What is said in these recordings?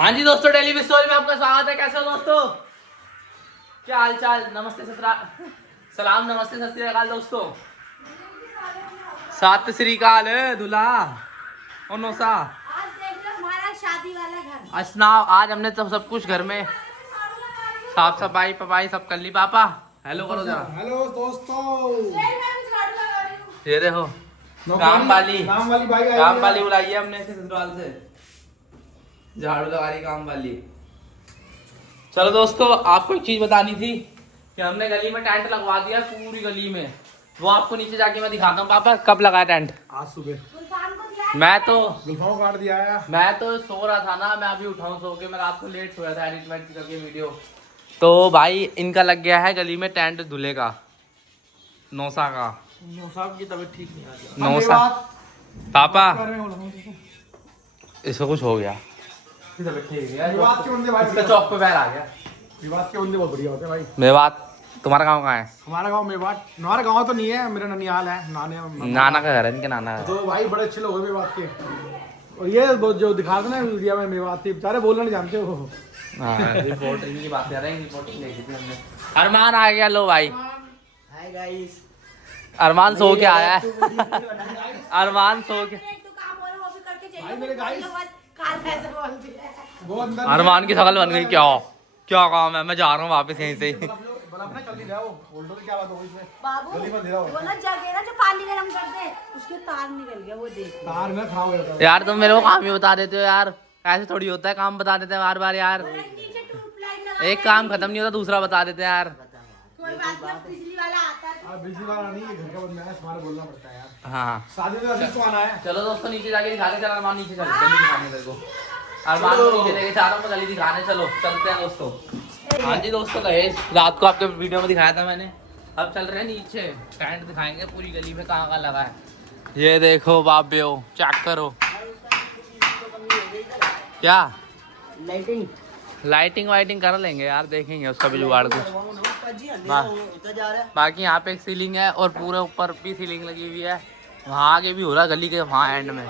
हाँ जी दोस्तों, डेली विद स्टोरी में आपका स्वागत है। कैसे हो दोस्तों? क्या हाल चाल? नमस्ते सलाम, नमस्ते सत श्री अकाल दोस्तों। सत श्री अकाल दूल्हा और नौसा। आज देख लो हमारा शादी वाला घर। असनाव आज हमने तो सब कुछ घर में साफ सफाई पफाई सब कर ली। पापा हेलो करो जरा। हेलो दोस्तों। ये देखो काम वाली भाई बुलाई है हमने ऐसे ससुराल से, झाड़ू लगा रही काम वाली। चलो दोस्तों, आपको एक चीज बतानी थी कि हमने गली में टेंट लगवा दिया पूरी गली में। वो आपको नीचे जाके मैं दिखाता हूँ। पापा कब लगाया टेंट? आज सुबह मैं तो गुलफाम काट दिया है। मैं तो सो रहा था ना, मैं अभी उठाऊँ सो के। मैं रात को लेट सोया था एडिट वेडिट करके वीडियो। तो भाई इनका लग गया है गली में टेंट दूल्हे का, नौसा का। साहब की तबीयत ठीक नहीं आ रही। नौसा पापा इसको कुछ हो गया। विवाद के बंदे भाई, इसका चौक पे पैर आ गया। विवाद के बंदे बहुत बढ़िया होते हैं भाई। मेवात तुम्हारा गाँव कहाँ है? हमारा गांव मेवात, हमारा गांव तो नहीं है, मेरा ननिहाल है। नाना का घर है, इनके नाना का। तो भाई बड़े अच्छे लोग हैं मेवात के। और ये जो दिखा ना मीडिया में मेवात थी, बेचारे बोलना नहीं जानते हो। रिपोर्टिंग की बात कर रहे हैं, रिपोर्टिंग देखी थी हमने। अरमान आ गया। लो भाई हाय गाइस। अरमान सो के आया है। अरमान सो के भाई मेरे गाइस वो अंदर अरमान की शकल बन गई। क्या क्या काम है? मैं जा रहा हूँ वापस यहीं से। बल्ब ना जल्दी लाओ। होल्डर की क्या बात हो गई इसमें? बाबू जल्दी बंद करो। वो ना जगह ना जो पानी गरम करते हैं उसके तार निकल गया, वो देख। तार ना खराब हो जाता है। यार तुम मेरे को काम ही बता देते हो यार, ऐसे थोड़ी होता है। काम बता देते हैं बार बार यार। नीचे ट्यूबलाइट लगा। एक काम खत्म नहीं होता, दूसरा बता देते हैं यार। कोई बात नहीं, बिजली वाला आता है। बिजली वाला नहीं है, घर का बंदा है, हमारा बोलना पड़ता है यार। हाँ शादी में अभी तो आना है। चलो दोस्तों, नीचे जाके दिखाते। चल अरमान नीचे चल, गली दिखाने मेरे को। अरमान को नीचे लेके जा रहा हूँ मैं, गली दिखाने। चलो चलते हैं दोस्तों। हाँ जी दोस्तों, गए रात को आपके वीडियो में दिखाया था मैंने। अब चल रहे हैं नीचे, टेंट दिखाएंगे पूरी गली में कहाँ कहाँ लगा है। ये देखो बाबियो, चेक करो। क्या लाइटिंग लाइटिंग वाइटिंग कर लेंगे यार, देखेंगे उसका भी जुगाड़ कुछ। बाकी यहाँ पे एक सीलिंग है और पूरे ऊपर भी सीलिंग लगी हुई है। वहाँ आगे भी हो रहा है, गली के वहाँ एंड में।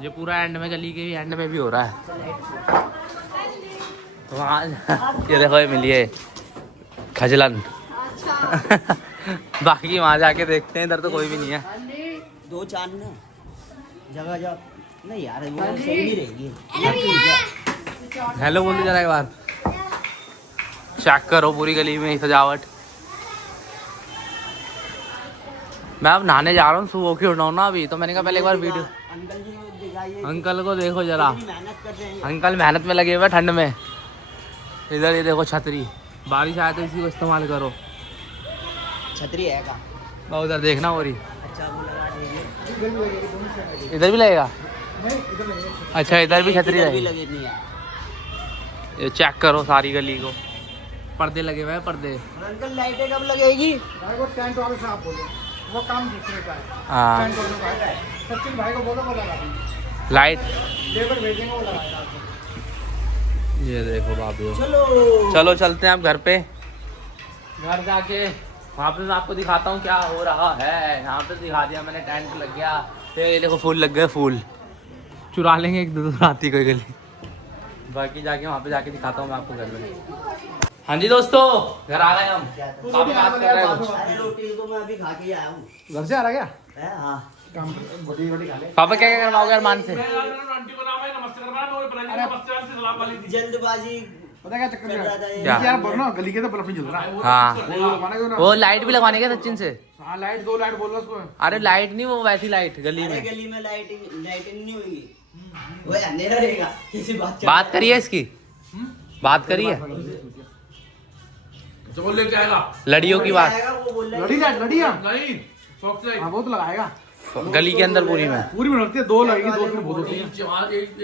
ये पूरा एंड में, गली के एंड में भी हो रहा है। वहाँ ये देखो, ये मिलिए खजलन। बाकी वहाँ जाके देखते हैं, इधर तो कोई भी नहीं है। दो चार ना जगह जा नहीं यार, वो सही नहीं रहेगी। हेलो बोल दो जरा एक बार। चेक करो पूरी गली में सजावट। मैं अब नहाने जा रहा हूँ, सुबह के उठाऊँ ना अभी, तो मैंने कहा पहले एक बार वीडियो। अंकल जी को दिखाइए, अंकल को देखो जरा, मेहनत कर रहे हैं। अंकल मेहनत में लगे हुए ठंड में। इधर ये देखो छतरी, बारिश आए तो इसी को इस्तेमाल करो। छतरी है का? और उधर देखना हो रही। अच्छा वो लगा दीजिए। इधर भी लगेगा? नहीं इधर नहीं है। अच्छा इधर भी छतरी इधर भी लगेगी। लगे नहीं है। ये चेक करो सारी गली को, पर्दे लगे हुए हैं पर्दे। और अंकल लाइटें कब लगेगी? भाई वो टेंट वाले से आप बोलो, वो काम दूसरे का है। हाँ टेंट वाले का है। सचिन भाई को बोलो वो लगा देंगे। लाइट। लेबर भेजेंगे वो लगाएगा आपको। ये देखो बाबू, चलो चलो चलते हैं अब घर पे। घर जाके वहाँ पे मैं आपको दिखाता हूँ क्या हो रहा है। यहाँ पे दिखा दिया मैंने, टेंट लग गया। फिर ये देखो फूल लग गए, फूल चुरा लेंगे एक दो राती कोई गली। बाकी जाके वहाँ पे जाके दिखाता हूँ मैं आपको घर में। हाँ जी दोस्तों, घर आ गए हम। पापा बात कर रहे हैं कुछ। अरे रोटी तो मैं अभी खा के आया हूँ। घर से आ रहा क्या? हाँ काम बड़ी बड़ी खा ले। पापा क्या क्या करवाओगे अरमान से? जल्दबाजी पता क्या चक्कर है? क्या? यार बोलो ना, गली के तो बल्ब नहीं जल रहा। हाँ वो लगवाना क्यों ना? वो लाइट भी लगवाने के सचिन से। हाँ लाइट, दो लाइट बोलो उसको। अरे लाइट नहीं, वो वैसी लाइट गली अरे में। गली में लाइटिंग नहीं होगी, वो अंधेरा रहेगा। किसी बात करिए इसकी, बात करिए जो लेके आएगा लड़ियों की बात। वो बोल रहा है लड़ी लाइट, लड़ी है। नहीं फॉक्स लाइट हाँ वो तो लगाएगा। गली के अंदर पूरी में पूरी में लगती है, दो लगेगी, दो में बहुत होती है।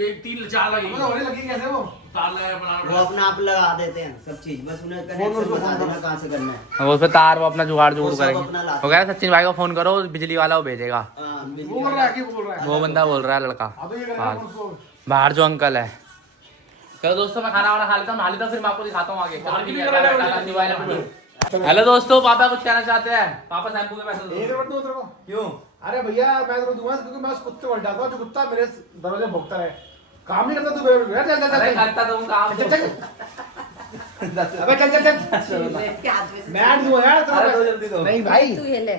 एक तीन चार लगेगी। वो होने लगी कैसे वो? तार लगाया वो बनाना अपना आप लगा देते हैं सब चीज, बस उन्हें कनेक्शन बता देना कहाँ से करना है। वो उसपे तार वो अपना जुगाड़ जुगड़ वो सब करेंगे। अपना लाते हो गया, सचिन भाई को फोन करो, बिजली वाला वो भेजेगा। हाँ, बिजली वो बोल रहा है कि वो बोल रहा है? वो बंदा बोल रहा है लड़का हाँ तो ये करेगा उसको। बाहर जो अंकल है। चलो दोस्तों, मैं खाना वाना खा लेता हूँ, नहा लेता हूँ, फिर मैं आपको दिखाता हूँ आगे। हेलो दोस्तों, पापा कुछ कहना चाहते हैं? पापा शैम्पू के पैसे एक दो। मिनट दो तेरे को। क्यों? अरे भैया मैं तेरे को दूंगा क्योंकि मैं उस कुत्ते को हटाता हूँ जो कुत्ता मेरे दरवाजे भौंकता है। काम नहीं करता तू चल चल चल अरे चल करता तुम काम चल चल अबे चल चल चल मैं दूँ यार अरे दो जल्दी दो नहीं भाई तू ये ले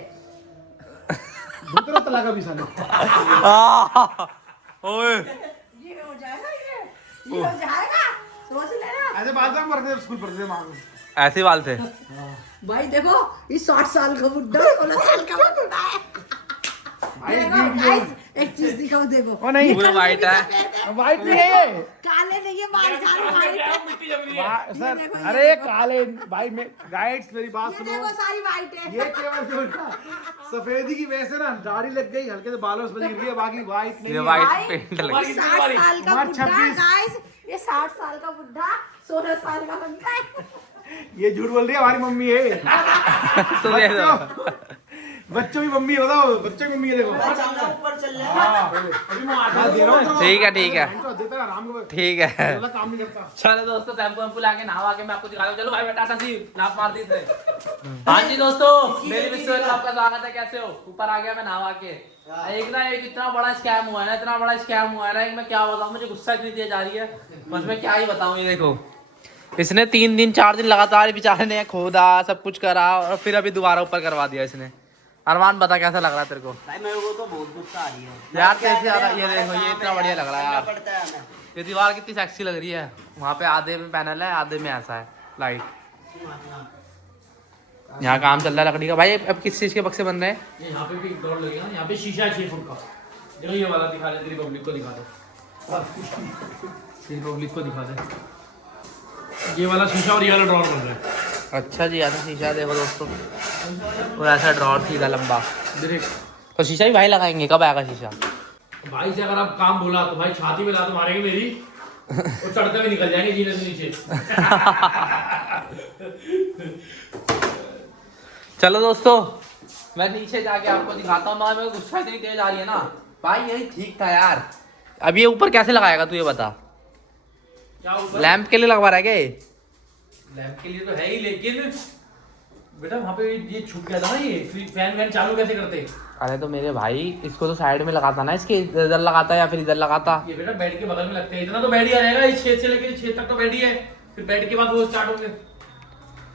दूसरा तलाक अभी साले ओए ये हो जाएगा ये हो जाएगा सोच लेना ऐसे बात हम पढ़ते स्कूल पढ़ते मां ऐसे बाल थे भाई देखो ये 60 साल का बुड्ढा 16 साल का बुड्ढा है देखो गाइस एक चीज दिखाओ देखो ओ नहीं पूरा वाइट है वाइट नहीं है काले नहीं है बाल सारे वाइट है सर अरे काले भाई मैं गाइड्स मेरी बात ये सुनो देखो सारी वाइट है ये केवल जो ना सफेदी की वजह से ना दाढ़ी लग गई हल्के से बालों से गिर गई बाकी वाइट नहीं ये है। वाइट भाई, पेंट ये लगी 60 साल का उमर बुड्ढा 26 गाइस ये 60 साल का बुड्ढा 16 साल का बनता है ये झूठ बोल रही है हमारी मम्मी है तुम ये दो बच्चों की मम्मी है बताओ बच्चों की मम्मी है देखो चलना ऊपर चल रहा है अभी मैं आटा दे रहा हूँ ठीक है ठीक है देता है आराम को ठीक है बोला काम नहीं करता चलो दोस्तों टैम्पो वैम्पो लाके नहा के मैं आपको दिखा रहा हूँ चलो भाई बेटा सी नाप मार दी थे हाँ जी दोस्तों मेरी विश्व में आपका स्वागत है कैसे हो ऊपर आ गया मैं नहा के एक ना एक इतना बड़ा स्कैम हुआ है ना इतना बड़ा स्कैम हुआ है ना एक मैं क्या बताऊँ मुझे गुस्सा इतनी तेज आ रही है बस मैं क्या ही बताऊँ ये देखो इसने 3 दिन 4 दिन लगातार बेचारे ने खोदा सब कुछ करा और फिर अभी दोबारा ऊपर करवा दिया इसने अरमान बता कैसा लग रहा है तेरे को भाई मेरे को तो बहुत गुस्सा आ रही है यार कैसे आ रहा है ये देखो ये इतना बढ़िया लग रहा है यार पड़ता है हमें ये दीवार कितनी सेक्सी लग रही है वहाँ पे आधे में पैनल है आधे में ऐसा है लाइट यहाँ काम चल रहा है लकड़ी का भाई अब किस चीज के बक्से बन रहे हैं ये यहाँ पे भी एक दौड़ लगेगा यहाँ पे शीशा है 6 फुट का देखो ये वाला दिखा दे रिपब्लिक को दिखा दो रिपब्लिक को दिखा दे ये वाला शीशा और ये वाला ड्रॉर बन रहा है अच्छा जी ऐसा शीशा देखो दोस्तों और ऐसा ड्रॉर सीधा लंबा डायरेक्ट तो शीशा भी भाई लगाएंगे कब आएगा शीशा भाई से अगर आप काम बोला तो भाई छाती में लात मारेंगे मेरी और चढ़ते हुए निकल जाएंगे जीने से नीचे चलो दोस्तों मैं नीचे जाके आपको दिखाता हूँ मगर मेरे को गुस्सा इतनी तेज आ रही है ना भाई यही ठीक था यार अब ये ऊपर कैसे लगाएगा तू ये बता क्या ऊपर लैंप के लिए लगवा रहा है क्या ये लैंप के लिए तो है ही लेकिन बेटा वहाँ पे ये छूट गया था ना ये फिर फैन वैन चालू कैसे करते अरे तो मेरे भाई इसको तो साइड में लगाता ना इसके इधर लगाता या फिर इधर लगाता ये बेटा बेड के बगल में लगते हैं इतना तो बेड ही आ जाएगा इस 6 से लेकर 6 तक तो बेड ही है फिर बेड के बाद वो स्टार्ट होंगे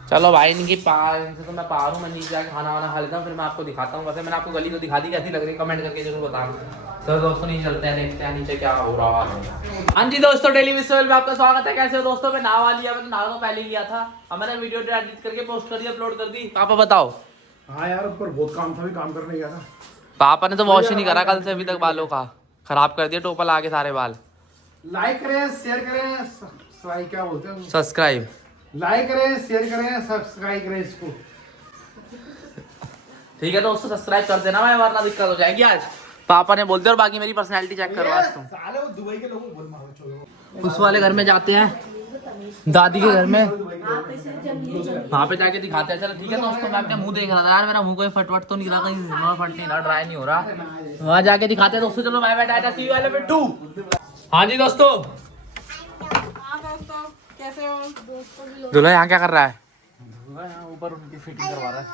चलो भाई इनकी पार इनसे तो मैं पार हूँ मैं नीचे जाके खाना वाना खा लेता हूँ फिर मैं आपको दिखाता हूँ वैसे मैंने आपको गली तो दिखा दी कैसी लग रही है कमेंट करके जरूर बताना तो दोस्तों नहीं चलते हैं देखते हैं नीचे क्या हो रहा है हाँ जी दोस्तों डेली विजुअल में आपका स्वागत है कैसे हो दोस्तों मैं नहा लिया मैंने नहा तो पहले लिया था अब मैंने वीडियो एडिट करके पोस्ट कर दी अपलोड कर दी पापा बताओ हाँ यार ऊपर बहुत काम था भी काम करने गया था पापा ने तो वॉश ही नहीं करा कल से अभी तक बालों का खराब कर दिया टोपा ला के सारे बाल लाइक करें शेयर करें सब्सक्राइब क्या बोलते हैं सब्सक्राइब लाइक करें शेयर करें सब्सक्राइब करें इसको ठीक है दोस्तों सब्सक्राइब कर देना भाई वरना दिक्कत हो जाएगी आज पापा ने बोल दिया और बाकी मेरी पर्सनैलिटी चेक करो आज तुम साले वो दुबई के लोगों को बोल मारो छोड़ो उस वाले घर में जाते हैं दादी के घर में वहाँ पे जाके दिखाते हैं चलो ठीक है दोस्तों मैं अपने मुंह देख रहा था यार मेरा मुंह कोई फटवट तो नहीं रहा कहीं फट नहीं रहा ड्राई नहीं हो रहा वहाँ जाके दिखाते हैं दोस्तों चलो bye bye tata see you वाले बिट्टू हाँ जी दोस्तों कैसे हो दूल्हा यहाँ क्या कर रहा है ऊपर उनकी फिटिंग करवा रहा है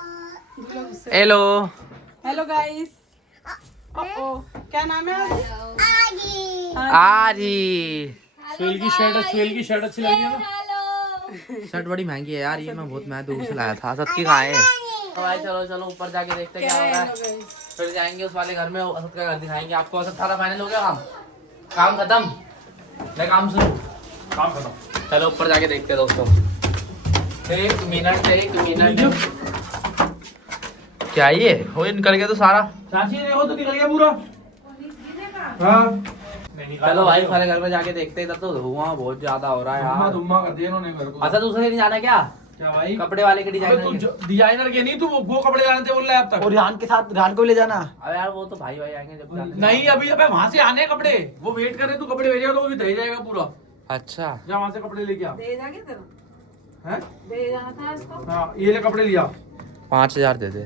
हेलो हेलो गाइस क्या नाम है आजी स्वेल की शर्ट अच्छी लग रही है ना शर्ट बड़ी महंगी है यार ये मैं दूर से लाया था सबकी कहाँ है तो भाई चलो चलो ऊपर जाके देखते हैं क्या हो रहा है फिर जाएंगे उस वाले घर में असद का घर दिखाएंगे आपको असद सारा फाइनल हो गया काम खत्म मैं काम शुरू काम खत्म चलो ऊपर जाके देखते हैं दोस्तों एक मिनट क्या ये हो निकल गया तो सारा चाची देखो तो निकल गया पूरा हाँ चलो भाई वाले घर में जाके देखते हैं इधर तो धुआं बहुत ज्यादा हो रहा है यार धुम्मा कर दिया इन्होंने घर को अच्छा दूसरे नहीं जाना क्या क्या भाई कपड़े वाले के अबे तू डिजाइन डिजाइनर के नहीं तू वो कपड़े लाने थे बोल रहा है अब तक और रिहान के साथ रिहान को भी ले जाना अबे यार वो तो भाई आएंगे जब जाने नहीं अभी अबे वहां से आने कपड़े वो वेट कर रहे तू कपड़े भेजेगा तो वो भी दे जाएगा पूरा अच्छा जा वहां से कपड़े लेके आ दे जाके तेरा हैं दे जाना था इसको हाँ ये ले कपड़े लिया 5000 दे दे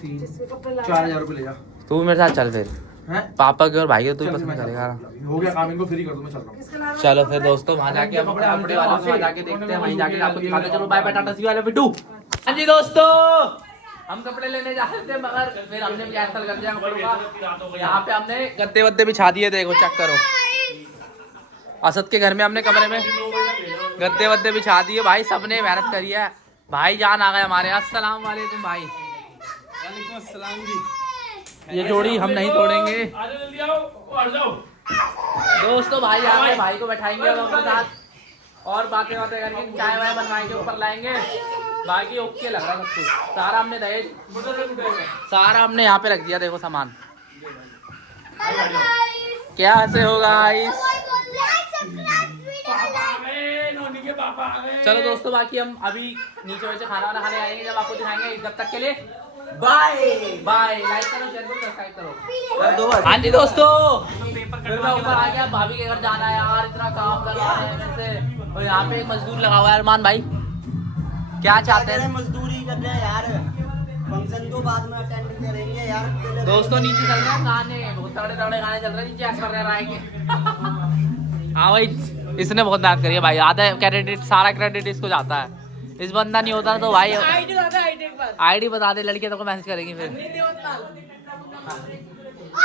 4,000 रुपए ले जा तू मेरे साथ चल फिर हैं पापा के और भाई के तू ही चल, पसंद मैं करेगा चल, हो गया काम इनको फ्री कर दूं मैं चल रहा हूं चलो फिर दोस्तों वहाँ जाके हम कपड़े वाले वहाँ जाके देखते हैं वहीं जाके आपको दिखाते हैं। चलो बाय बाय टाटा सी वाले बिट्टू हाँ जी दोस्तों हम कपड़े लेने जा रहे थे मगर फिर हमने कैंसिल कर दिया कपड़ों का यहाँ पे हमने गद्दे वद्दे बिछा दिए देखो चेक करो असद के घर में हमने कमरे में गद्दे वद्दे बिछा दिए भाई, सबने मेहनत करी है। भाई जान आ गए हमारे। अस्सलाम वालेकुम भाई। वालेकुम अस्सलाम जी। ये जोड़ी हम नहीं तोड़ेंगे आ जाओ जल्दी आओ, और जाओ दोस्तों। भाई आ गए, भाई को बैठाएंगे अब अपने साथ और बातें बातें करेंगे, चाय वाय बनवाएंगे, ऊपर लाएंगे। बाकी ओके लग रहा है सब कुछ। सारा हमने दहेज, सारा हमने यहाँ पे रख दिया। देखो सामान क्या ऐसे होगा गाइस। चलो दोस्तों, बाकी हम अभी नीचे वैसे खाना वाना खाने आएंगे, जब आपको दिखाएंगे। जब तक के लिए बाय बाय। लाइक करो, शेयर करो, सब्सक्राइब करो। हाँ जी दोस्तों, फिर मैं ऊपर आ गया। भाभी के घर जाना है यार, इतना काम करवा रहे हैं मेरे से। और यहाँ पे एक मजदूर लगा हुआ है। अरमान भाई क्या चाहते हैं? मजदूरी कर रहे हैं यार, फंक्शन को बाद में अटेंड करेंगे यार। दोस्तों नीचे चल रहे हैं गाने, बहुत तगड़े तगड़े गाने चल रहे हैं नीचे। कर रहे आएंगे। हाँ भाई, इसने बहुत मेहनत करी है भाई। आधा क्रेडिट, सारा क्रेडिट इसको जाता है। इस बंदा नहीं होता तो भाई आईडी बता दे, लड़के तो को मैसेज करेंगी फिर।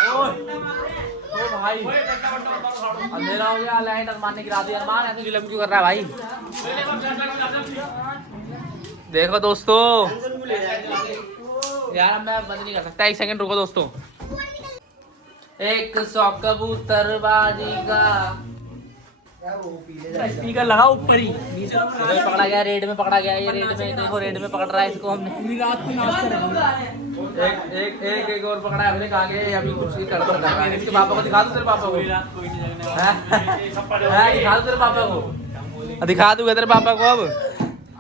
ओ भाई अंधेरा हो गया, लाइट अरमान ने गिरा दी। अरमान ऐसे जुलम क्यों कर रहा है भाई? देखो दोस्तों यार, मैं बंद नहीं कर सकता। एक सेकंड रुको दोस्तों। एक सौ कबूतरबाजी का स्पीकर लगा ऊपर ही। पकड़ा गया, रेड में पकड़ा गया। ये रेड में देखो, रेड में पकड़ रहा है इसको हमने। एक और पकड़ा है हमने। कहा गया अभी कुछ गड़बड़ कर रहा है। इसके पापा को दिखा दो, तेरे पापा को दिखा दो, तेरे पापा को दिखा दूंगा तेरे पापा को। अब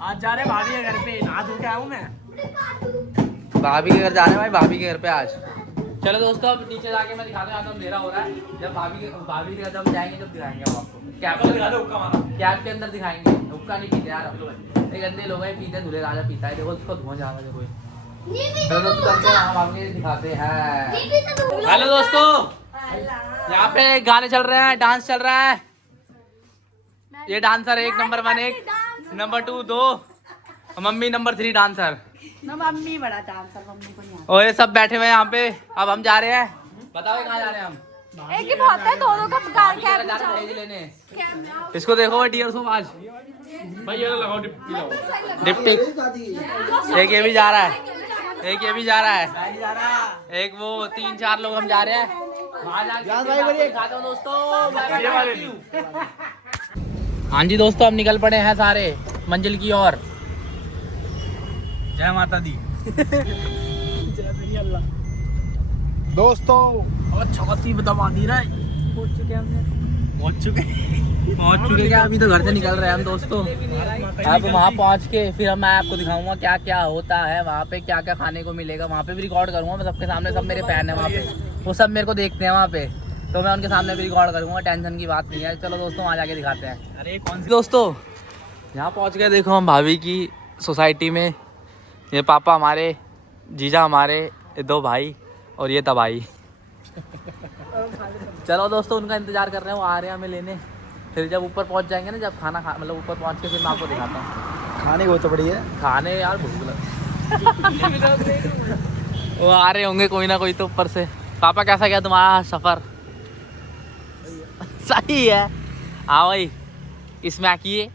आज जा रहे भाभी के घर पे, नहा धो के आऊं मैं। भाभी के घर जा रहे हैं भाई, भाभी के घर पे आज। चलो दोस्तों, अब नीचे जाके मैं दिखाने आता हूँ। अंधेरा हो रहा है। जब भाभी के घर जब जाएंगे तब दिखाएंगे हम आपको। कैब के अंदर दिखाएंगे। हुक्का नहीं पीते यार हम लोग, एक गंदे लोग हैं, पीते धुले राजा पीता है। देखो उसको धुआं जा रहा है कोई। चलो दोस्तों, हम आपको दिखाते हैं। हेलो दोस्तों, यहाँ पे गाने चल रहे हैं, डांस चल रहा है। ये dancer 1 number 1, 1 number 2 2, mummy number 3 dancer. Mummy बड़ा डांसर, मम्मी को नहीं। और ये सब बैठे हुए हैं यहाँ पे। अब हम जा रहे हैं। बताओ कहाँ जा रहे हैं हम? एक ही बहुत है, दोनों का कार क्या है? दहेज लेने। इसको देखो 150 आज भाई ये लगाओ, डिप्टी लगाओ। डिप्टी। एक ये भी जा रहा है, एक ये भी जा रहा है, एक वो 3-4 लोग हम जा रहे हैं। हाँ जी दोस्तों, हम निकल पड़े हैं सारे मंजिल की ओर। जय माता दी। दोस्तों और छाती में दबा दी रहा है। पहुंच चुके क्या? अभी तो घर से निकल रहे हैं हम दोस्तों। अब वहाँ पहुँच के फिर मैं आपको दिखाऊंगा क्या क्या होता है वहाँ पे, क्या क्या खाने को मिलेगा। वहाँ पे भी रिकॉर्ड करूंगा मैं सबके सामने। सब मेरे फैन है वहाँ पे, वो सब मेरे को देखते हैं वहाँ पे, तो मैं उनके सामने भी रिकॉर्ड करूंगा। टेंशन की बात नहीं है। चलो दोस्तों, वहाँ जाके दिखाते हैं। अरे कौन सी दोस्तों यहाँ पहुँच गए। देखो हम भाभी की सोसाइटी में। ये पापा हमारे, जीजा हमारे, 2 भाई और ये तबाही। चलो दोस्तों, उनका इंतजार कर रहे हैं, वो आ रहे हैं हमें लेने। फिर जब ऊपर पहुंच जाएंगे ना, जब खाना मतलब ऊपर पहुंच के फिर मैं आपको दिखाता हूँ। खाने को तो बढ़िया है। खाने यार भूख लग। वो आ रहे होंगे कोई ना कोई तो ऊपर से। पापा कैसा गया तुम्हारा सफर? सही है। हाँ भाई, इसमें आकिए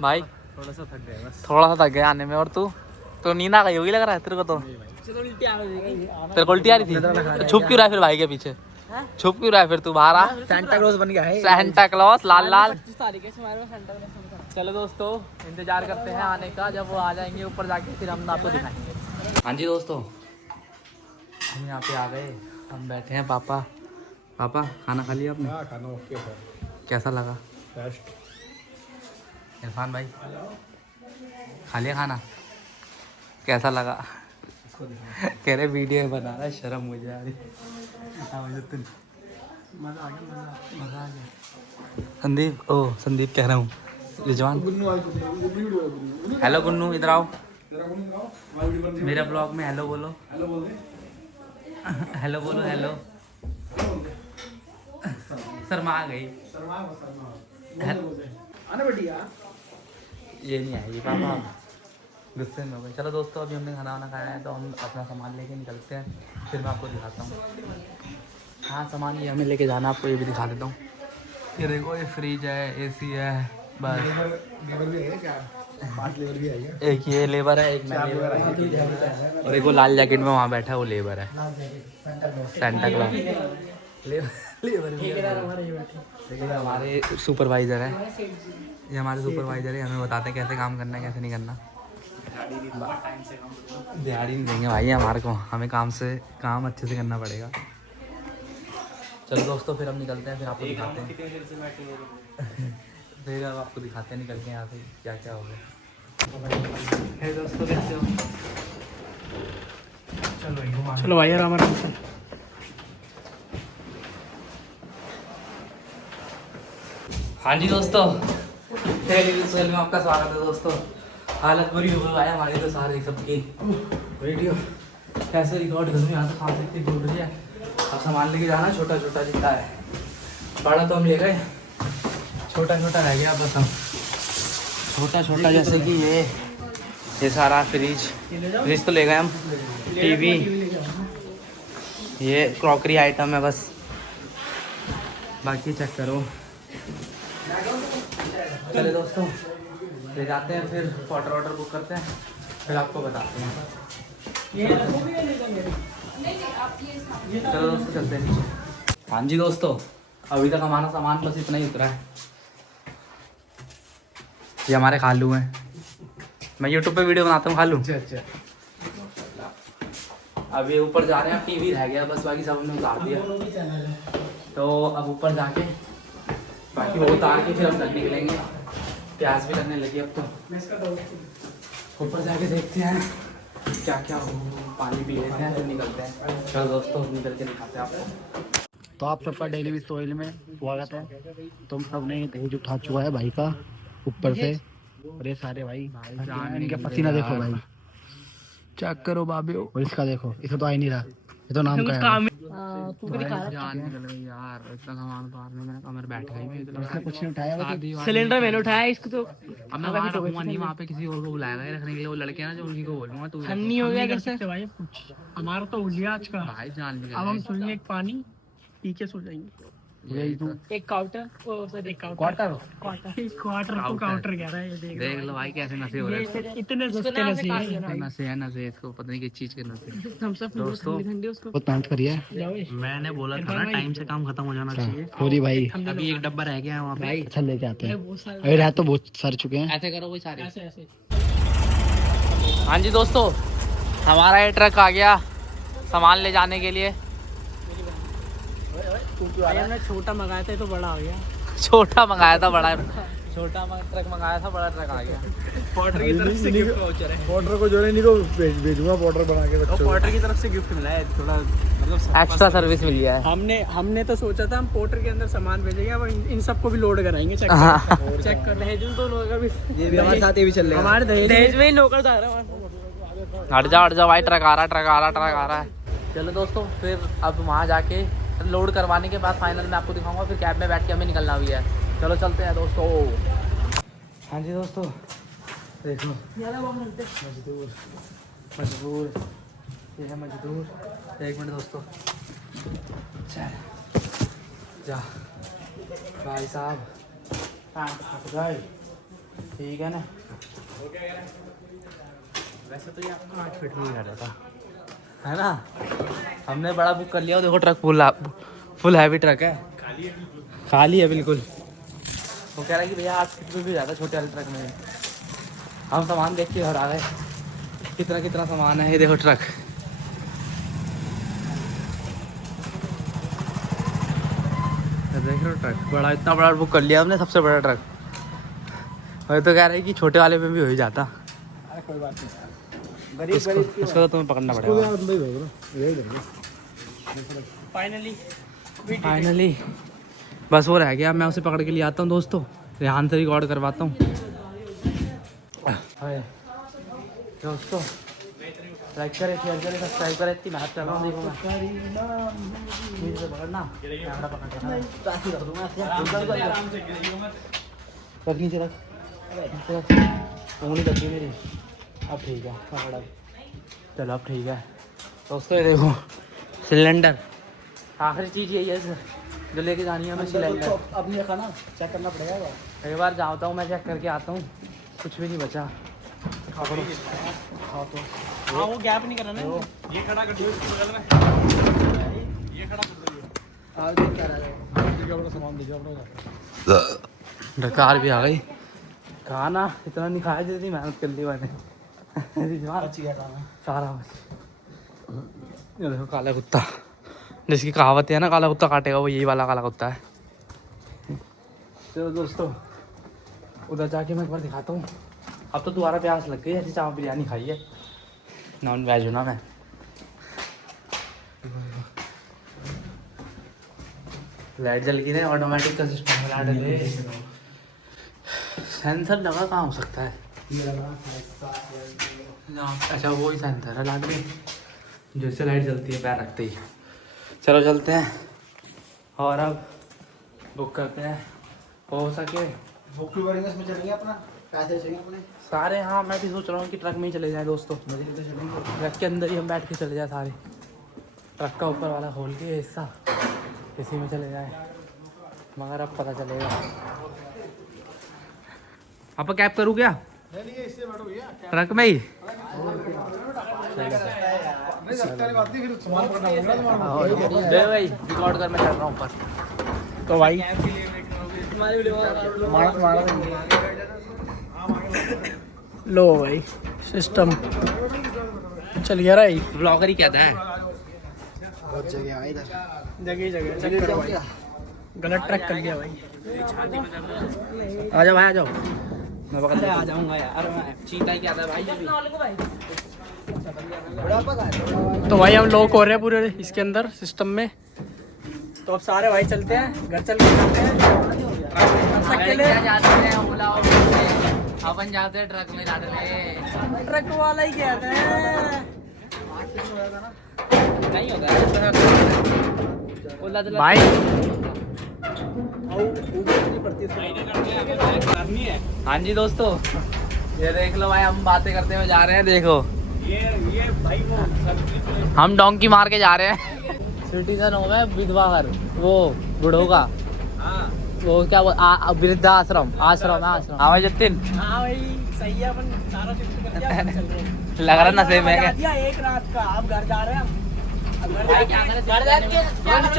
भाई। थोड़ा सा थक गए बस। थोड़ा सा थक गया आने में। और तू तो नींद आ गई होगी लग रहा है तेरे को तो। तेरे को उल्टी आ रही थी? छुप क्यों रहा है फिर भाई के पीछे? छुप क्यों रहा है फिर तू बाहर आ? सेंटा क्लॉज बन गया है। सेंटा क्लॉज लाल लाल। चलो दोस्तों, इंतजार करते हैं आने का। जब वो आ जाएंगे ऊपर जाके फिर हम आपको दिखाएंगे। हाँ जी दोस्तों, हम यहाँ पे आ गए। हम बैठे हैं। पापा खाना खा लिया आपने? खाना ओके सर। कैसा लगा? बेस्ट। इरफान भाई खा लिया खाना? कैसा लगा? कह रहे वीडियो बना रहा है, शर्म मुझे आ रही। मजा आ गया। संदीप कह रहा हूँ, रिजवान। हेलो गुन्नू, इधर आओ मेरा ब्लॉग में। हेलो बोलो, हेलो बोलो, हेलो। शर्मा गई। ये नहीं आएगी पापा, गुस्से में हो गए। चलो दोस्तों, अभी हमने खाना वाना खाया है तो हम अपना सामान लेके निकलते हैं। फिर मैं आपको दिखाता हूँ। हाँ, सामान ये हमें लेके जाना, आपको ये भी दिखा देता हूँ। ये देखो ये फ्रिज है, एसी है, बस लेबर भी है क्या? 5 लेबर भी है क्या? एक ये लेबर है, एक मैं लेबर है, और एक वो लाल जैकेट में वहाँ बैठा है वो लेबर है, सेंटा क्लॉज। लेबर भी है। हमारे सुपरवाइजर है, ये हमारे सुपरवाइजर है, हमें बताते हैं कैसे काम करना है कैसे नहीं करना। दिहाड़ी नहीं देंगे भाई हमारे को, हमें काम अच्छे से करना पड़ेगा। चलो दोस्तों फिर हम निकलते हैं, फिर आपको दिखाते हैं फिर अब आपको दिखाते हैं निकल के यहाँ से क्या क्या हो गया। है दोस्तों कैसे हो? चलो भाई आराम आराम से। हाँ जी दोस्तों, में आपका स्वागत है दोस्तों। हालत बुरी हो गई हमारी तो सारे सबकी वीडियो कैसे रिकॉर्ड करूँ, यहाँ से सांस इतनी फूट रही है। अब सामान लेके जाना, छोटा छोटा जितना है, बड़ा तो हम ले गए, छोटा छोटा रह गया बस। हम छोटा छोटा जैसे कि ये सारा फ्रिज तो ले गए हम, टीवी, ये क्रॉकरी आइटम है बस, बाकी चेक करो। चले दोस्तों ले जाते हैं, फिर वाटर बुक करते हैं, फिर आपको बताते हैं। चलो दोस्तों चलते हैं नीचे। हाँ जी दोस्तों, अभी तक हमारा सामान बस इतना ही उतरा है। ये हमारे खालू हैं, मैं यूट्यूब पे वीडियो बनाता हूँ खालू। अच्छा अभी ऊपर जा रहे हैं, टीवी रह गया बस, बाकी सब हमने उतार दिया। तो अब ऊपर जाके बाकी वो उतार के फिर हम घर निकलेंगे। प्यास भी लगने लगी अब तो, ऊपर जाके देखते हैं क्या क्या हो, पानी पी लेते हैं फिर निकलते हैं। चलो दोस्तों निकल के दिखाते हैं आपको। तो आप सबका डेली विश ऑयल में स्वागत है। तुम सब ने दहेज उठा चुका है भाई का ऊपर से, और ये सारे भाई इनके पसीना देखो भाई, चेक करो बाबे, और इसका देखो, इसे तो आ ही नहीं रहा, ये तो नाम का है। जान निकल गई यार, इतना सामान उतारने में कमर बैठ गई। इसने कुछ नहीं उठाया, सिलेंडर मैंने उठाया इसको तो। अब मैं वहाँ रखूंगा नहीं, वहाँ पे किसी और को बुलाएगा ये रखने के लिए, वो लड़के हैं ना जो उन्हीं को बोलूंगा। तू नहीं हो गया कर सकते भाई कुछ, हमारा तो उलिया आज का। भाई जान निकल अब हम सुनेंगे एक पानी पी के सो जाएंगे। यही तो एक काउंटर, एक क्वार्टर को काउंटर कह रहा है, ये देख लो भाई कैसे नशे हो रहे हैं। देख इतने सस्ते नशे हैं। नशे है नशे, इसको पता नहीं किस चीज के नशे। हम सब दोस्तों बहुत मेहनत करिए। मैंने बोला था ना टाइम से काम खत्म हो जाना चाहिए। पूरी भाई अभी एक डब्बा रह गया है वहाँ पे, अच्छा लेके आते हैं, अरे रह तो बहुत सारे चुके हैं। ऐसे करो कोई सारे। ऐसे हाँ जी दोस्तों, हमारा ये ट्रक आ गया सामान ले जाने के लिए। भाई हमने छोटा मंगाया था तो बड़ा हो गया। छोटा मंगाया था बड़ा, छोटा ट्रक मंगाया था बड़ा ट्रक आ गया। पॉटर की तरफ से गिफ्ट वाउचर है। पॉटर को जो है नहीं को भेजूंगा, पॉटर बना के बच्चों को। पॉटर की तरफ से गिफ्ट मिला है, थोड़ा मतलब एक्स्ट्रा सर्विस मिल गया है। हमने तो सोचा था हम पोर्टर के अंदर सामान भेजेंगे, अब इन सबको भी लोड कराएंगे। चेक कर दहेज तो लोग भी, ये भी हमारे साथ, ये भी चल रहा है हमारे दहेज में ही नौकर जा रहा है। हट जा भाई, ट्रक आ रहा है। चलो दोस्तों फिर अब वहाँ जाके लोड करवाने के बाद फाइनल में आपको दिखाऊंगा, फिर कैब में बैठ के हमें निकलना भी है। चलो चलते हैं दोस्तों। हाँ जी दोस्तों देखो, मजबूर ये है मजदूर। एक मिनट दोस्तों, चल जा भाई साहब, हट गए, ठीक है ना। वैसे तो ये आपको 8 फीट में ही रहा था, है ना। हमने बड़ा बुक कर लिया, देखो ट्रक फुल हैवी ट्रक है, खाली है बिल्कुल। वो कह रहा है कि भैया 8 फीट में भी जाता छोटे वाले ट्रक में। हम सामान देख के घर आ गए, कितना सामान है। ये देखो ट्रक, देख रहे हो ट्रक बड़ा, इतना बड़ा बुक कर लिया हमने, सबसे बड़ा ट्रक। और तो कह रहे हैं कि छोटे वाले में भी हो ही जाता। कोई बात नहीं, इसको तो तुम्हें पकड़ना पड़ेगा। फाइनली बस वो रह गया, मैं उसे पकड़ के ले आता हूँ दोस्तों, रेहान से रिकॉर्ड करवाता हूँ। दोस्तों लाइक करें, शेयर करें, सब्सक्राइब करें, इतनी मेहनत कर रहा हूँ। देखो मैं पकड़ना, कैमरा रख नीचे, रख उंगली दब गई मेरी। अब ठीक है, पकड़ा, चलो अब ठीक है दोस्तों। ये देखो सिलेंडर, आखिरी चीज़ यही है जो लेके जानी है हमें तो सिलेंडर। अब नहीं खाना, चेक करना पड़ेगा। एक बार जाता हूँ मैं, चेक करके आता हूँ, कुछ भी नहीं बचा। खाओ तो हाँ वो गैप नहीं करना ना, ये खड़ा कर दो इसके बगल में, ये खड़ा कर दो। आज देख क्या रहा है। अपना सामान दीजिए अपना। डकार भी आ गई। खाना इतना नहीं खाया जितनी मेहनत कर ली मैंने। अच्छी क्या खाना। सारा बस। ये देखो काला कुत्ता, जिसकी कहावत है ना, काला कुत्ता काटेगा, वो यही वाला काला कुत्ता है। चलो दोस्तों, उधर जाके मैं एक बार दिखाता हूँ। अब तो दोबारा प्यास लग गई है, चावल बिरयानी खाई है, नॉन वेज हूँ ना मैं। लाइट जल गई ना, ऑटोमेटिक का सिस्टम है। डले सेंसर लगा कहाँ हो सकता है? अच्छा वो ही सेंसर है लाइट में, जैसे लाइट जलती है पैर रखते ही। चलो चलते हैं और अब बुक करते हैं, हो सके बुक की वर्डिंग में चलेंगे अपना, पैसे चाहिए अपने सारे। हाँ मैं भी सोच रहा हूँ कि ट्रक में ही चले जाएं दोस्तों, ट्रक के अंदर ही हम बैठ के चले जाए सारे। ट्रक का ऊपर वाला खोल के हिस्सा, इसी में चले जाए, मगर अब पता चलेगा। आप कैब करूँ क्या ट्रक में ही? नहीं सकता नहीं बात नहीं, फिर सामान पकड़ना पड़ेगा तुम्हारा। दे भाई, रिकॉर्ड कर, मैं चल रहा हूँ ऊपर। तो भाई लो भाई सिस्टम चल गया रहा। ब्लॉगर ही कहता है। बहुत जगह है इधर, जगह जगह चलिए जाओ क्या। गलत ट्रैक कर लिया भाई। आ जाओ भाई, आ जाओ, मैं पकड़ आ जाऊंगा यार मैं। चीता ही कहता है भाई ये भी। तो भाई हम लोग हो रहे हैं पूरे इसके अंदर सिस्टम में। तो अब सारे भाई चलते हैं घर, चल के चलते हैं क्या जाते हैं ओला और अपन जाते हैं ट्रक में लाडले। ट्रक वाला ही कहते हैं। नहीं होता है ओला तो भाई हाँ जी दोस्तों, ये देख लो भाई, हम बातें करते हुए जा रहे हैं। देखो ये भाई वो हम डोंकी मार के जा रहे हैं। सिटीजन हो गए विधवा घर, वो बूढ़ों का, वो क्या वृद्धाश्रम, आश्रम है आश्रम। हाँ भाई जतिन, हाँ भाई सही है, अपन सारा शिफ्ट कर दिया, अपन चल रहे हैं। लग रहा नशे में करा दिया एक रात का, अब घर जा रहे हैं हम। अब घर भाई जाके क्या करें, घर जाके क्या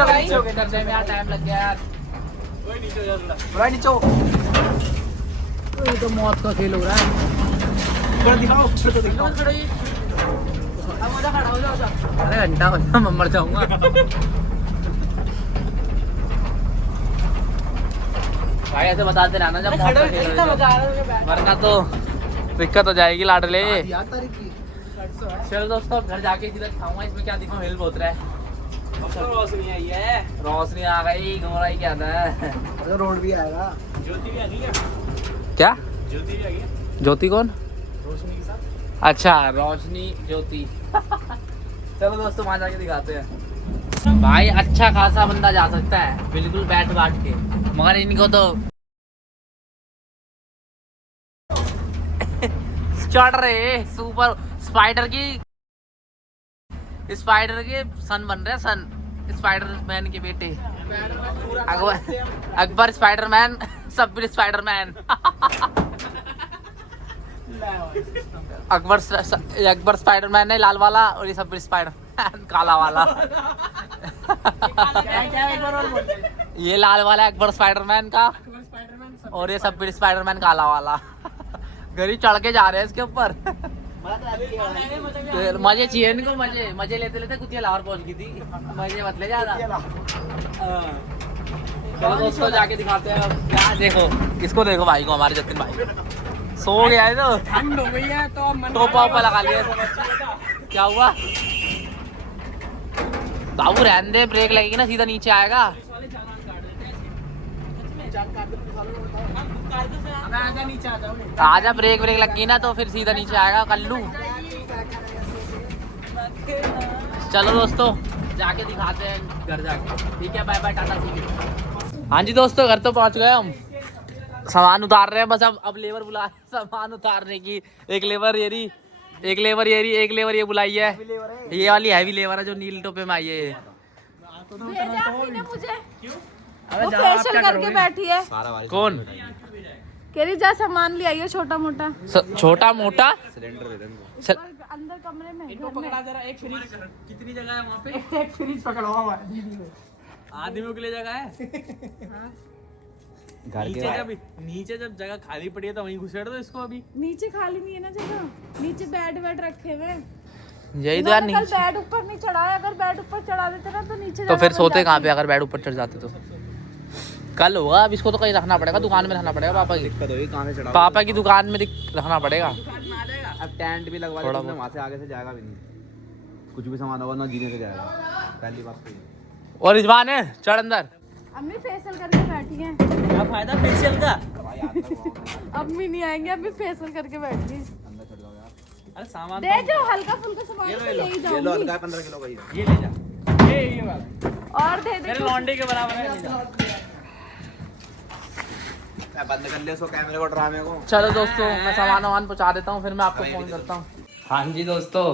करें? करने में यार टाइम लग गया यार। कोई नीचे जा रहा। भाई नीचे ये तो मौत का खेल हो रहा है। थोड़ा दिखाओ, छोटा दिखाओ। अरे घंटा हो गया, मैं मर जाऊंगा। भाई ऐसे बताते रहना जब मौत का खेल हो जाए, वरना तो दिक्कत हो जाएगी लाडले। चलो दोस्तों, घर जाके सीधा खाऊंगा। इसमें क्या दिखाऊं, हेल्प होता है। रोशनी आई है, रोशनी आ गई, गोरा ही क्या है। रोड भी आएगा। ज्योति भी आ गई है। क्या ज्योति भी आ गई है, ज्योति कौन? रोशनी के साथ। अच्छा रोशनी ज्योति। चलो दोस्तों वहां जाके दिखाते हैं। भाई अच्छा खासा बंदा जा सकता है बिल्कुल बैठ बाट के, मगर इनको तो चढ़ रहे सुपर स्पाइडर के सन बन रहे, सन स्पाइडरमैन के बेटे। Akbar Spiderman, Sabbir Spiderman. Akbar Spiderman है लाल वाला, और ये सब्बिर स्पाइडरमैन काला वाला। ये लाल वाला अकबर स्पाइडरमैन का, और ये सब्बिर स्पाइडरमैन काला वाला। गली चढ़ के जा रहे हैं इसके ऊपर। मजे चाहिए इनको, मजे लेते लेते कुछ लाहौर पहुंच गई थी। मजे मत ले ज्यादा। चलो दोस्तों जाके दिखाते हैं क्या। देखो इसको, देखो भाई को, हमारे जतिन भाई सो गया है तो ठंड हो गई है तो अब मन टोपा ओपा लगा लिया। क्या हुआ बाबू, रहने दे, ब्रेक लगेगी ना सीधा नीचे आएगा। आजा, ब्रेक लग गई ना तो फिर सीधा नीचे आएगा कल्लू। चलो दोस्तों जाके दिखाते हैं घर जाके, ठीक है। Bye bye, tata see you. हाँ जी दोस्तों, घर तो पहुंच गए हम, सामान उतार रहे हैं बस। अब लेबर बुला सामान उतारने की। एक लेबर ये बुलाई है। ये वाली हैवी लेबर है जो नील टोपे में आई है। भेजा आपने मुझे? वो फेशियल करके बैठी है। कौन? कह रही जा सामान ले आइयो छोटा मोटा। छोटा मोटा अंदर कमरे में घर में। जरा एक फ्रिज कितनी जगह है वहाँ पे? एक फ्रिज पकड़वा दीदी को। आदमियों के लिए जगह है। नीचे जब जगह खाली पड़ी है तो वहीं घुसेड़ दो इसको अभी। नीचे खाली नहीं है ना जगह, नीचे बेड रखे हुए। यही तो यार कल बेड ऊपर नहीं चढ़ाया, अगर बेड ऊपर चढ़ा देते ना तो नीचे तो फिर सोते कहाँ पे अगर बेड ऊपर चढ़ जाते तो? कल होगा, अब इसको तो कहीं रखना पड़ेगा, दुकान में रखना पड़ेगा। पापा की दिक्कत होगी, कहाँ से चढ़ाओ? पापा की दुकान में रखना पड़ेगा। अब टेंट भी लगवा थोड़ा देंगे, वहाँ से आगे से जाएगा भी नहीं, कुछ भी सामान होगा ना जीने से जाएगा, पहली बात तो ये। और रिजवान है, चढ़ अंदर। अम्मी फेशियल करके बैठी हैं। क्या फायदा फेशियल का? अम्मी नहीं आएंगे, अभी फेशियल करके बैठी हैं। अंदर चढ़ जाओ यार। अरे सामान दे जो हल्का फुल्का सामान तो ले ही ये लो, जाऊंगी। हल्का है 15 किलो का ही है। ये ले जा। ये वाला और दे दे मेरे लौंडे के बराबर है। बंद कर ले इसको, कैमरे को, ड्रामे को। चलो दोस्तों, मैं सामान वामान पहुंचा देता हूँ, फिर मैं आपको फोन करता हूँ। हाँ जी दोस्तों,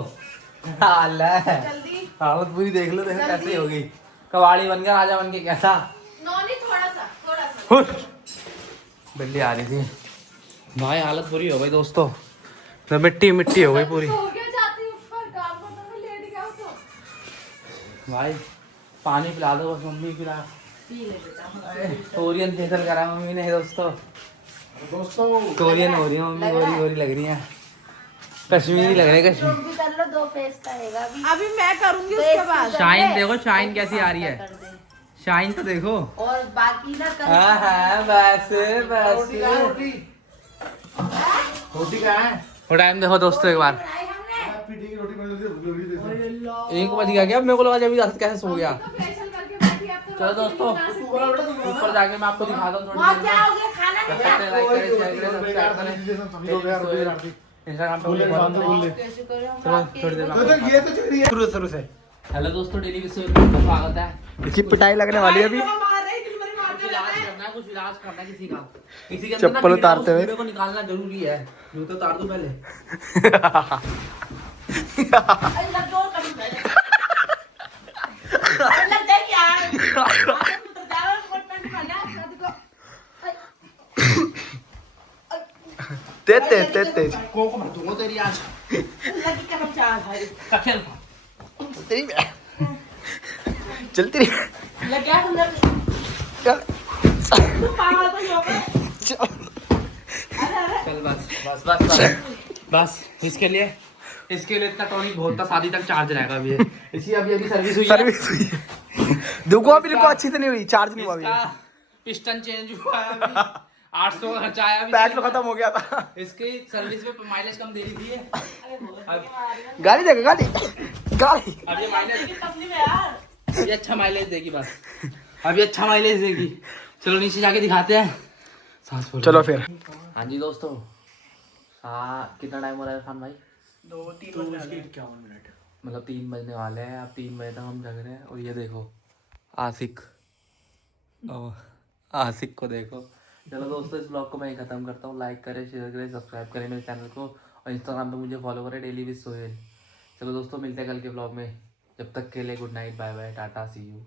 जल्दी। हालत पूरी देख लो, देखो कैसे होगी। कबाड़ी बनकर राजा बन के कैसा नॉनी थोड़ा सा बिल्ली आ रही थी भाई। हालत बुरी हो गई दोस्तों, तो मिट्टी मिट्टी हो गई पूरी हो गया, जाती ऊपर काम करता हूँ, लेट गया तो। भाई। पानी पिला दो बस, मम्मी पिला। कोरियन फेशियल करा मम्मी ने दोस्तों। कोरियन हो रही है मम्मी, गोरी गोरी लग रही है, कश्मीरी लग रही है, कश्मीरी। भी कर लो, 2 फेस का अभी। अभी मैं करूंगी उसके बाद। शाइन देखो, शाइन कैसी आ रही है, कर दे। शाइन तो देखो। और बाकी ना कर। बस बस रोटी क्या है? वो टाइम देखो दोस्तों एक बार। बनाई हमने। पीठी की रोटी मिल रही है। 1 बज गया क्या? मेरे को लगा जब भी कैसे सो गया। फेशियल करके बैठी है, अब तो चलो दोस्तों, ऊपर जाके मैं आपको दिखाता हूँ थोड़ी वहाँ देर क्या में। हो गया, खाना जब नहीं तक है। लाइक करें, शेयर करें, सब्सक्राइब करें। इंस्टाग्राम पे मुझे फॉलो करें। कैसे करें हम चलो आपके- थोड़ी देर में। ये तो चल रही है शुरू से। हेलो दोस्तों, डेली विश्व में आपका स्वागत है। इसकी पिटाई लगने वाली है अभी। कुछ इलाज करना है, कुछ इलाज करना है किसी का। किसी के अंदर ना चप्पल कीड़ा, उतारते उस हुए। कीड़े को निकालना जरूरी है। जूते उतार दो पहले। अरे लग दो कभी पहले। अरे लग जाएगी यार। आगे तो जाओ, बटन खाना है, अपना देखो। ते को मत दूंगा तेरी आज। लगी कसम चाह भाई। कखेल तेरी चलती रही। लग गया अंदर। चल तू पागल तो हो गए। चल। चल बस बस बस बस बस। इसके लिए इतना टॉनिक बहुत था, शादी तक चार्ज रहेगा अभी ये। इसकी अभी सर्विस हुई है। सर्विस हुई है। देखो अभी देखो अच्छी से नहीं हुई, चार्ज नहीं हुआ अभी। इसका पिस्टन चेंज हुआ है अभी। 800 का खर्चा आया अभी। पेट्रोल खत्म हो गया था। इसकी सर्विस में माइलेज कम दे रही थी ये। गाड़ी देगा, गाड़ी गाड़ी। अब ये माइलेज कंपनी में यार। अभी अच्छा माइलेज देगी बस, अभी अच्छा माइलेज देगी। चलो नीचे जाके दिखाते हैं। सांस फूल। चलो फिर। हाँ जी दोस्तों, कितना टाइम हो रहा है खान भाई? 2:51 मतलब 3 बजने वाले हैं। अब 3 बजे तक हम जग रहे हैं। और ये देखो आशिक, आशिक को देखो। चलो दोस्तों, इस ब्लॉग को मैं ख़त्म करता हूँ। लाइक करें, शेयर करें, सब्सक्राइब करें मेरे चैनल को, और इंस्टाग्राम पे मुझे फॉलो करें, डेली विद सोहेल। चलो दोस्तों, मिलते हैं कल के ब्लॉग में। जब तक के लिए good night, bye bye, tata, see you.